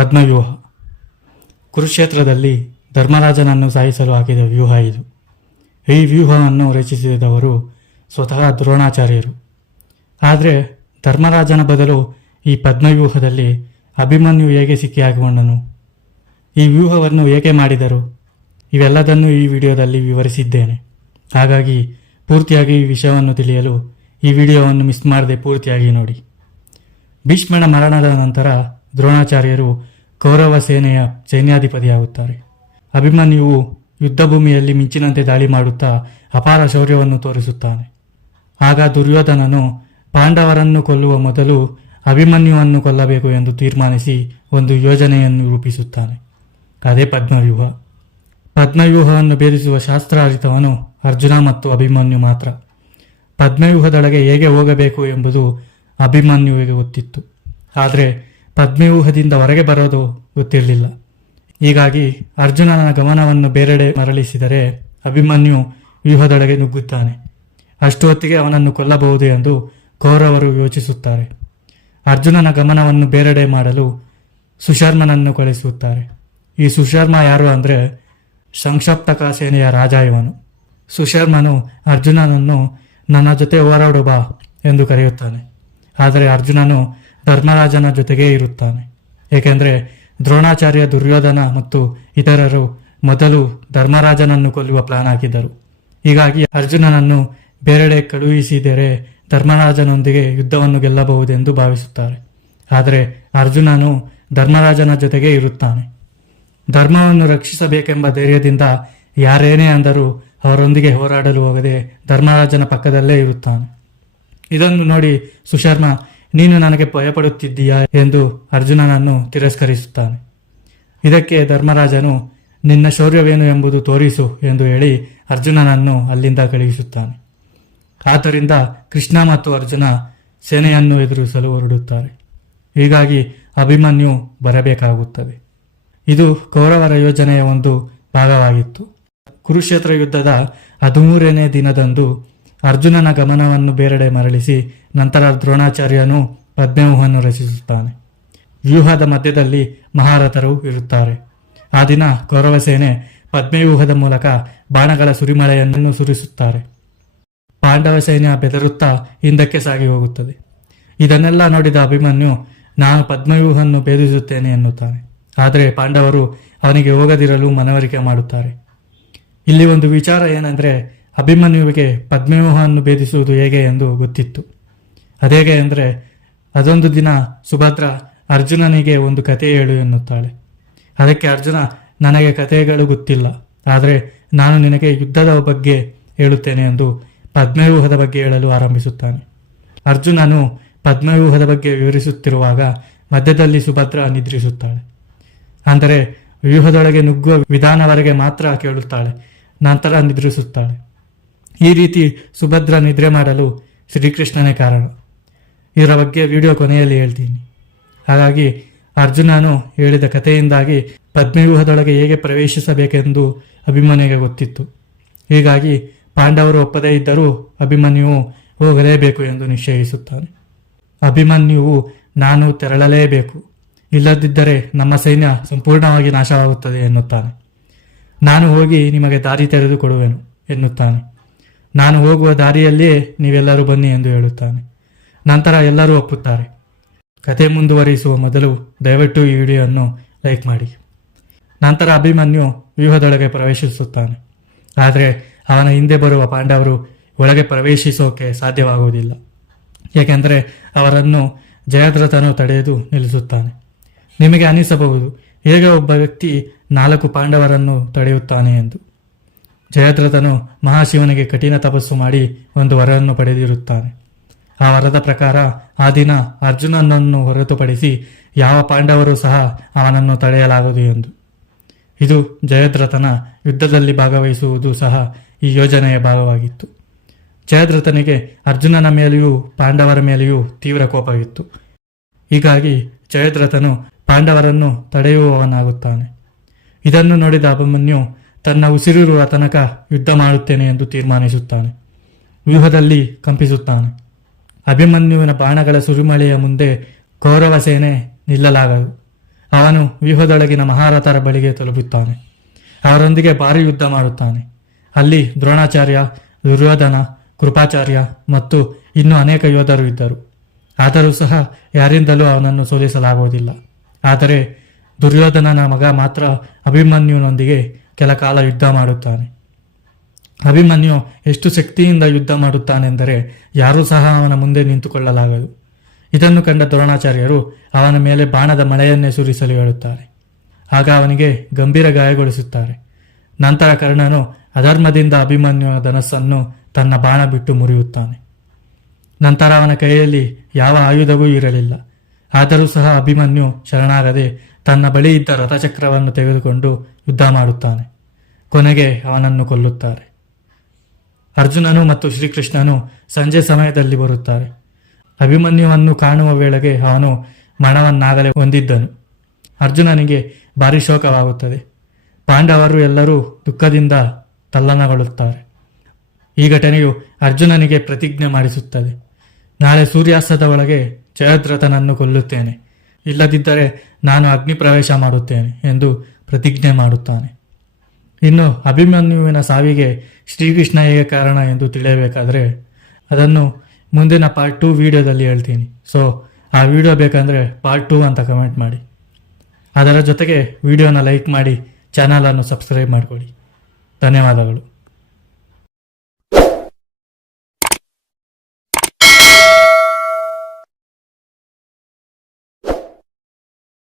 ಪದ್ಮವ್ಯೂಹ. ಕುರುಕ್ಷೇತ್ರದಲ್ಲಿ ಧರ್ಮರಾಜನನ್ನು ಸಾಯಿಸಲು ಹಾಕಿದ ವ್ಯೂಹ ಇದು. ಈ ವ್ಯೂಹವನ್ನು ರಚಿಸಿದವರು ಸ್ವತಃ ದ್ರೋಣಾಚಾರ್ಯರು. ಆದರೆ ಧರ್ಮರಾಜನ ಬದಲು ಈ ಪದ್ಮವ್ಯೂಹದಲ್ಲಿ ಅಭಿಮನ್ಯು ಹೇಗೆ ಸಿಕ್ಕಿಹಾಕಿಕೊಂಡನು, ಈ ವ್ಯೂಹವನ್ನು ಏಕೆ ಮಾಡಿದರು, ಇವೆಲ್ಲದನ್ನು ಈ ವಿಡಿಯೋದಲ್ಲಿ ವಿವರಿಸಿದ್ದೇನೆ. ಹಾಗಾಗಿ ಪೂರ್ತಿಯಾಗಿ ಈ ವಿಷಯವನ್ನು ತಿಳಿಯಲು ಈ ವಿಡಿಯೋವನ್ನು ಮಿಸ್ ಮಾಡದೆ ಪೂರ್ತಿಯಾಗಿ ನೋಡಿ. ಭೀಷ್ಮನ ಮರಣದ ನಂತರ ದ್ರೋಣಾಚಾರ್ಯರು ಕೌರವ ಸೇನೆಯ ಸೈನ್ಯಾಧಿಪತಿಯಾಗುತ್ತಾರೆ. ಅಭಿಮನ್ಯುವು ಯುದ್ಧಭೂಮಿಯಲ್ಲಿ ಮಿಂಚಿನಂತೆ ದಾಳಿ ಮಾಡುತ್ತಾ ಅಪಾರ ಶೌರ್ಯವನ್ನು ತೋರಿಸುತ್ತಾನೆ. ಆಗ ದುರ್ಯೋಧನನು ಪಾಂಡವರನ್ನು ಕೊಲ್ಲುವ ಮೊದಲು ಅಭಿಮನ್ಯುವನ್ನು ಕೊಲ್ಲಬೇಕು ಎಂದು ತೀರ್ಮಾನಿಸಿ ಒಂದು ಯೋಜನೆಯನ್ನು ರೂಪಿಸುತ್ತಾನೆ. ಅದೇ ಪದ್ಮವ್ಯೂಹ. ಪದ್ಮವ್ಯೂಹವನ್ನು ಭೇದಿಸುವ ಶಾಸ್ತ್ರ ಅರಿತವನು ಅರ್ಜುನ ಮತ್ತು ಅಭಿಮನ್ಯು ಮಾತ್ರ. ಪದ್ಮವ್ಯೂಹದೊಳಗೆ ಹೇಗೆ ಹೋಗಬೇಕು ಎಂಬುದು ಅಭಿಮನ್ಯುವಿಗೆ ಗೊತ್ತಿತ್ತು. ಆದರೆ ಪದ್ಮವ್ಯೂಹದಿಂದ ಹೊರಗೆ ಬರೋದು ಗೊತ್ತಿರಲಿಲ್ಲ. ಹೀಗಾಗಿ ಅರ್ಜುನನ ಗಮನವನ್ನು ಬೇರೆಡೆ ಮರಳಿಸಿದರೆ ಅಭಿಮನ್ಯು ವ್ಯೂಹದೊಳಗೆ ನುಗ್ಗುತ್ತಾನೆ. ಅಷ್ಟು ಹೊತ್ತಿಗೆ ಅವನನ್ನು ಕೊಲ್ಲಬಹುದು ಎಂದು ಕೌರವರು ಯೋಚಿಸುತ್ತಾರೆ. ಅರ್ಜುನನ ಗಮನವನ್ನು ಬೇರೆಡೆ ಮಾಡಲು ಸುಶರ್ಮನನ್ನು ಕಳಿಸುತ್ತಾರೆ. ಈ ಸುಶರ್ಮ ಯಾರು ಅಂದರೆ ಸಂಕ್ಷಪ್ತಕ ಸೇನೆಯ ರಾಜ ಇವನು. ಸುಶರ್ಮನು ಅರ್ಜುನನನ್ನು ನನ್ನ ಜೊತೆ ಹೋರಾಡು ಬಾ ಎಂದು ಕರೆಯುತ್ತಾನೆ. ಆದರೆ ಅರ್ಜುನನು ಧರ್ಮರಾಜನ ಜೊತೆಗೇ ಇರುತ್ತಾನೆ. ಏಕೆಂದರೆ ದ್ರೋಣಾಚಾರ್ಯ, ದುರ್ಯೋಧನ ಮತ್ತು ಇತರರು ಮೊದಲು ಧರ್ಮರಾಜನನ್ನು ಕೊಲ್ಲುವ ಪ್ಲಾನ್ ಹಾಕಿದ್ದರು. ಹೀಗಾಗಿ ಅರ್ಜುನನನ್ನು ಬೇರೆಡೆ ಕಳುಹಿಸಿದರೆ ಧರ್ಮರಾಜನೊಂದಿಗೆ ಯುದ್ಧವನ್ನು ಗೆಲ್ಲಬಹುದೆಂದು ಭಾವಿಸುತ್ತಾರೆ. ಆದರೆ ಅರ್ಜುನನು ಧರ್ಮರಾಜನ ಜೊತೆಗೇ ಇರುತ್ತಾನೆ. ಧರ್ಮವನ್ನು ರಕ್ಷಿಸಬೇಕೆಂಬ ಧೈರ್ಯದಿಂದ ಯಾರೇನೇ ಅಂದರೂ ಅವರೊಂದಿಗೆ ಹೋರಾಡಲು ಹೋಗದೆ ಧರ್ಮರಾಜನ ಪಕ್ಕದಲ್ಲೇ ಇರುತ್ತಾನೆ. ಇದನ್ನು ನೋಡಿ ಸುಶರ್ಮ, ನೀನು ನನಗೆ ಭಯಪಡುತ್ತಿದ್ದೀಯಾ ಎಂದು ಅರ್ಜುನನನ್ನು ತಿರಸ್ಕರಿಸುತ್ತಾನೆ. ಇದಕ್ಕೆ ಧರ್ಮರಾಜನು, ನಿನ್ನ ಶೌರ್ಯವೇನು ಎಂಬುದು ತೋರಿಸು ಎಂದು ಹೇಳಿ ಅರ್ಜುನನನ್ನು ಅಲ್ಲಿಂದ ಕಳುಹಿಸುತ್ತಾನೆ. ಆದ್ದರಿಂದ ಕೃಷ್ಣ ಮತ್ತು ಅರ್ಜುನ ಸೇನೆಯನ್ನು ಎದುರಿಸಲು ಹೊರಡುತ್ತಾರೆ. ಹೀಗಾಗಿ ಅಭಿಮನ್ಯು ಬರಬೇಕಾಗುತ್ತದೆ. ಇದು ಕೌರವರ ಯೋಜನೆಯ ಒಂದು ಭಾಗವಾಗಿತ್ತು. ಕುರುಕ್ಷೇತ್ರ ಯುದ್ಧದ 13ನೇ ದಿನದಂದು ಅರ್ಜುನನ ಗಮನವನ್ನು ಬೇರೆಡೆ ಮರಳಿಸಿ ನಂತರ ದ್ರೋಣಾಚಾರ್ಯನು ಪದ್ಮವ್ಯೂಹವನ್ನು ರಚಿಸುತ್ತಾನೆ. ವ್ಯೂಹದ ಮಧ್ಯದಲ್ಲಿ ಮಹಾರಥರು ಇರುತ್ತಾರೆ. ಆ ದಿನ ಕೌರವ ಸೇನೆ ಪದ್ಮವ್ಯೂಹದ ಮೂಲಕ ಬಾಣಗಳ ಸುರಿಮಳೆಯನ್ನು ಸುರಿಸುತ್ತಾರೆ. ಪಾಂಡವ ಸೈನ್ಯ ಬೆದರುತ್ತಾ ಹಿಂದಕ್ಕೆ ಸಾಗಿ ಹೋಗುತ್ತದೆ. ಇದನ್ನೆಲ್ಲ ನೋಡಿದ ಅಭಿಮನ್ಯು, ನಾನು ಪದ್ಮವ್ಯೂಹವನ್ನು ಭೇದಿಸುತ್ತೇನೆ ಎನ್ನುತ್ತಾನೆ. ಆದರೆ ಪಾಂಡವರು ಅವನಿಗೆ ಹೋಗದಿರಲು ಮನವರಿಕೆ ಮಾಡುತ್ತಾರೆ. ಇಲ್ಲಿ ಒಂದು ವಿಚಾರ ಏನೆಂದರೆ, ಅಭಿಮನ್ಯುವಿಗೆ ಪದ್ಮವ್ಯೂಹವನ್ನು ಭೇದಿಸುವುದು ಹೇಗೆ ಎಂದು ಗೊತ್ತಿತ್ತು. ಅದೇಗೆ ಅಂದರೆ, ಅದೊಂದು ದಿನ ಸುಭದ್ರ ಅರ್ಜುನನಿಗೆ ಒಂದು ಕತೆ ಹೇಳು ಎನ್ನುತ್ತಾಳೆ. ಅದಕ್ಕೆ ಅರ್ಜುನ, ನನಗೆ ಕಥೆಗಳು ಗೊತ್ತಿಲ್ಲ, ಆದರೆ ನಾನು ನಿನಗೆ ಯುದ್ಧದ ಬಗ್ಗೆ ಹೇಳುತ್ತೇನೆ ಎಂದು ಪದ್ಮವ್ಯೂಹದ ಬಗ್ಗೆ ಹೇಳಲು ಆರಂಭಿಸುತ್ತಾನೆ. ಅರ್ಜುನನು ಪದ್ಮವ್ಯೂಹದ ಬಗ್ಗೆ ವಿವರಿಸುತ್ತಿರುವಾಗ ಮಧ್ಯದಲ್ಲಿ ಸುಭದ್ರ ನಿದ್ರಿಸುತ್ತಾಳೆ. ಅಂದರೆ ವ್ಯೂಹದೊಳಗೆ ನುಗ್ಗುವ ವಿಧಾನವರೆಗೆ ಮಾತ್ರ ಕೇಳುತ್ತಾಳೆ, ನಂತರ ನಿದ್ರಿಸುತ್ತಾಳೆ. ಈ ರೀತಿ ಸುಭದ್ರ ನಿದ್ರೆ ಮಾಡಲು ಶ್ರೀಕೃಷ್ಣನೇ ಕಾರಣ. ಇದರ ಬಗ್ಗೆ ವಿಡಿಯೋ ಕೊನೆಯಲ್ಲಿ ಹೇಳ್ತೀನಿ. ಹಾಗಾಗಿ ಅರ್ಜುನನು ಹೇಳಿದ ಕಥೆಯಿಂದಾಗಿ ಪದ್ಮವ್ಯೂಹದೊಳಗೆ ಹೇಗೆ ಪ್ರವೇಶಿಸಬೇಕೆಂದು ಅಭಿಮನ್ಯುವಿಗೆ ಗೊತ್ತಿತ್ತು. ಹೀಗಾಗಿ ಪಾಂಡವರು ಒಪ್ಪದೇ ಇದ್ದರೂ ಅಭಿಮನ್ಯುವು ಹೋಗಲೇಬೇಕು ಎಂದು ನಿಶ್ಚಯಿಸುತ್ತಾನೆ. ಅಭಿಮನ್ಯುವು, ನಾನು ತೆರಳಲೇಬೇಕು, ಇಲ್ಲದಿದ್ದರೆ ನಮ್ಮ ಸೈನ್ಯ ಸಂಪೂರ್ಣವಾಗಿ ನಾಶವಾಗುತ್ತದೆ ಎನ್ನುತ್ತಾನೆ. ನಾನು ಹೋಗಿ ನಿಮಗೆ ದಾರಿ ತೆರೆದುಕೊಡುವೆನು ಎನ್ನುತ್ತಾನೆ. ನಾನು ಹೋಗುವ ದಾರಿಯಲ್ಲಿಯೇ ನೀವೆಲ್ಲರೂ ಬನ್ನಿ ಎಂದು ಹೇಳುತ್ತಾನೆ. ನಂತರ ಎಲ್ಲರೂ ಒಪ್ಪುತ್ತಾರೆ. ಕತೆ ಮುಂದುವರಿಸುವ ಮೊದಲು ದಯವಿಟ್ಟು ಈ ವಿಡಿಯೋವನ್ನು ಲೈಕ್ ಮಾಡಿ. ನಂತರ ಅಭಿಮನ್ಯು ವ್ಯೂಹದೊಳಗೆ ಪ್ರವೇಶಿಸುತ್ತಾನೆ. ಆದರೆ ಅವನ ಹಿಂದೆ ಬರುವ ಪಾಂಡವರು ಒಳಗೆ ಪ್ರವೇಶಿಸೋಕೆ ಸಾಧ್ಯವಾಗುವುದಿಲ್ಲ. ಏಕೆಂದರೆ ಅವರನ್ನು ಜಯದ್ರಥನು ತಡೆದು ನಿಲ್ಲಿಸುತ್ತಾನೆ. ನಿಮಗೆ ಅನಿಸಬಹುದು, ಹೇಗೆ ಒಬ್ಬ ವ್ಯಕ್ತಿ 4 ಪಾಂಡವರನ್ನು ತಡೆಯುತ್ತಾನೆ ಎಂದು. ಜಯದ್ರಥನು ಮಹಾಶಿವನಿಗೆ ಕಠಿಣ ತಪಸ್ಸು ಮಾಡಿ ಒಂದು ವರವನ್ನು ಪಡೆದಿರುತ್ತಾನೆ. ಆ ವರದ ಪ್ರಕಾರ ಆ ದಿನ ಅರ್ಜುನನನ್ನು ಹೊರತುಪಡಿಸಿ ಯಾವ ಪಾಂಡವರು ಸಹ ಅವನನ್ನು ತಡೆಯಲಾಗದು ಎಂದು. ಇದು ಜಯದ್ರಥನ ಯುದ್ಧದಲ್ಲಿ ಭಾಗವಹಿಸುವುದು ಸಹ ಈ ಯೋಜನೆಯ ಭಾಗವಾಗಿತ್ತು. ಜಯದ್ರಥನಿಗೆ ಅರ್ಜುನನ ಮೇಲೆಯೂ ಪಾಂಡವರ ಮೇಲೆಯೂ ತೀವ್ರ ಕೋಪವಿತ್ತು. ಹೀಗಾಗಿ ಜಯದ್ರಥನು ಪಾಂಡವರನ್ನು ತಡೆಯುವವನಾಗುತ್ತಾನೆ. ಇದನ್ನು ನೋಡಿದ ಅಭಿಮನ್ಯು ತನ್ನ ಉಸಿರಿರುವ ತನಕ ಯುದ್ಧ ಮಾಡುತ್ತೇನೆ ಎಂದು ತೀರ್ಮಾನಿಸುತ್ತಾನೆ. ವ್ಯೂಹದಲ್ಲಿ ಕಂಪಿಸುತ್ತಾನೆ. ಅಭಿಮನ್ಯುವಿನ ಬಾಣಗಳ ಸುರಿಮಳೆಯ ಮುಂದೆ ಕೌರವ ಸೇನೆ ನಿಲ್ಲಲಾಗದು. ಅವನು ವ್ಯೂಹದೊಳಗಿನ ಮಹಾರಥರ ಬಳಿಗೆ ತಲುಪುತ್ತಾನೆ. ಅವರೊಂದಿಗೆ ಭಾರಿ ಯುದ್ಧ ಮಾಡುತ್ತಾನೆ. ಅಲ್ಲಿ ದ್ರೋಣಾಚಾರ್ಯ, ದುರ್ಯೋಧನ, ಕೃಪಾಚಾರ್ಯ ಮತ್ತು ಇನ್ನೂ ಅನೇಕ ಯೋಧರು ಇದ್ದರು. ಆದರೂ ಸಹ ಯಾರಿಂದಲೂ ಅವನನ್ನು ಸೋಲಿಸಲಾಗುವುದಿಲ್ಲ. ಆದರೆ ದುರ್ಯೋಧನನ ಮಗ ಮಾತ್ರ ಅಭಿಮನ್ಯುನೊಂದಿಗೆ ಕೆಲ ಕಾಲ ಯುದ್ಧ ಮಾಡುತ್ತಾನೆ. ಅಭಿಮನ್ಯು ಎಷ್ಟು ಶಕ್ತಿಯಿಂದ ಯುದ್ಧ ಮಾಡುತ್ತಾನೆಂದರೆ ಯಾರೂ ಸಹ ಅವನ ಮುಂದೆ ನಿಂತುಕೊಳ್ಳಲಾಗದು. ಇದನ್ನು ಕಂಡ ದ್ರೋಣಾಚಾರ್ಯರು ಅವನ ಮೇಲೆ ಬಾಣದ ಮಳೆಯನ್ನೇ ಸುರಿಸಲು ಹೇಳುತ್ತಾರೆ. ಆಗ ಅವನಿಗೆ ಗಂಭೀರ ಗಾಯಗೊಳಿಸುತ್ತಾರೆ. ನಂತರ ಕರ್ಣನು ಅಧರ್ಮದಿಂದ ಅಭಿಮನ್ಯುವ ಧನಸ್ಸನ್ನು ತನ್ನ ಬಾಣ ಬಿಟ್ಟು ಮುರಿಯುತ್ತಾನೆ. ನಂತರ ಅವನ ಕೈಯಲ್ಲಿ ಯಾವ ಆಯುಧವೂ ಇರಲಿಲ್ಲ. ಆದರೂ ಸಹ ಅಭಿಮನ್ಯು ಶರಣಾಗದೆ ತನ್ನ ಬಳಿ ಇದ್ದ ರಥಚಕ್ರವನ್ನು ತೆಗೆದುಕೊಂಡು ಯುದ್ಧ ಮಾಡುತ್ತಾನೆ. ಕೊನೆಗೆ ಅವನನ್ನು ಕೊಲ್ಲುತ್ತಾರೆ. ಅರ್ಜುನನು ಮತ್ತು ಶ್ರೀಕೃಷ್ಣನು ಸಂಜೆ ಸಮಯದಲ್ಲಿ ಬರುತ್ತಾರೆ. ಅಭಿಮನ್ಯುವನ್ನು ಕಾಣುವ ವೇಳೆಗೆ ಅವನು ಮರಣವನ್ನಾಗಲೇ ಹೊಂದಿದ್ದನು. ಅರ್ಜುನನಿಗೆ ಭಾರಿ ಶೋಕವಾಗುತ್ತದೆ. ಪಾಂಡವರು ಎಲ್ಲರೂ ದುಃಖದಿಂದ ತಲ್ಲಣಗೊಳ್ಳುತ್ತಾರೆ. ಈ ಘಟನೆಯು ಅರ್ಜುನನಿಗೆ ಪ್ರತಿಜ್ಞೆ ಮಾಡಿಸುತ್ತದೆ. ನಾಳೆ ಸೂರ್ಯಾಸ್ತದ ಒಳಗೆ ಜಯದ್ರಥನನ್ನು ಕೊಲ್ಲುತ್ತೇನೆ, ಇಲ್ಲದಿದ್ದರೆ ನಾನು ಅಗ್ನಿ ಪ್ರವೇಶ ಮಾಡುತ್ತೇನೆ ಎಂದು ಪ್ರತಿಜ್ಞೆ ಮಾಡುತ್ತಾನೆ. ಇನ್ನು ಅಭಿಮನ್ಯುವಿನ ಸಾವಿಗೆ ಶ್ರೀಕೃಷ್ಣ ಹೇಗೆ ಕಾರಣ ಎಂದು ತಿಳಿಯಬೇಕಾದರೆ ಅದನ್ನು ಮುಂದಿನ ಪಾರ್ಟ್ 2 ವಿಡಿಯೋದಲ್ಲಿ ಹೇಳ್ತೀನಿ. ಸೊ ಆ ವಿಡಿಯೋ ಬೇಕಂದರೆ ಪಾರ್ಟ್ 2 ಅಂತ ಕಮೆಂಟ್ ಮಾಡಿ. ಅದರ ಜೊತೆಗೆ ವಿಡಿಯೋನ ಲೈಕ್ ಮಾಡಿ ಚಾನಲನ್ನು ಸಬ್ಸ್ಕ್ರೈಬ್ ಮಾಡಿಕೊಳ್ಳಿ. ಧನ್ಯವಾದಗಳು.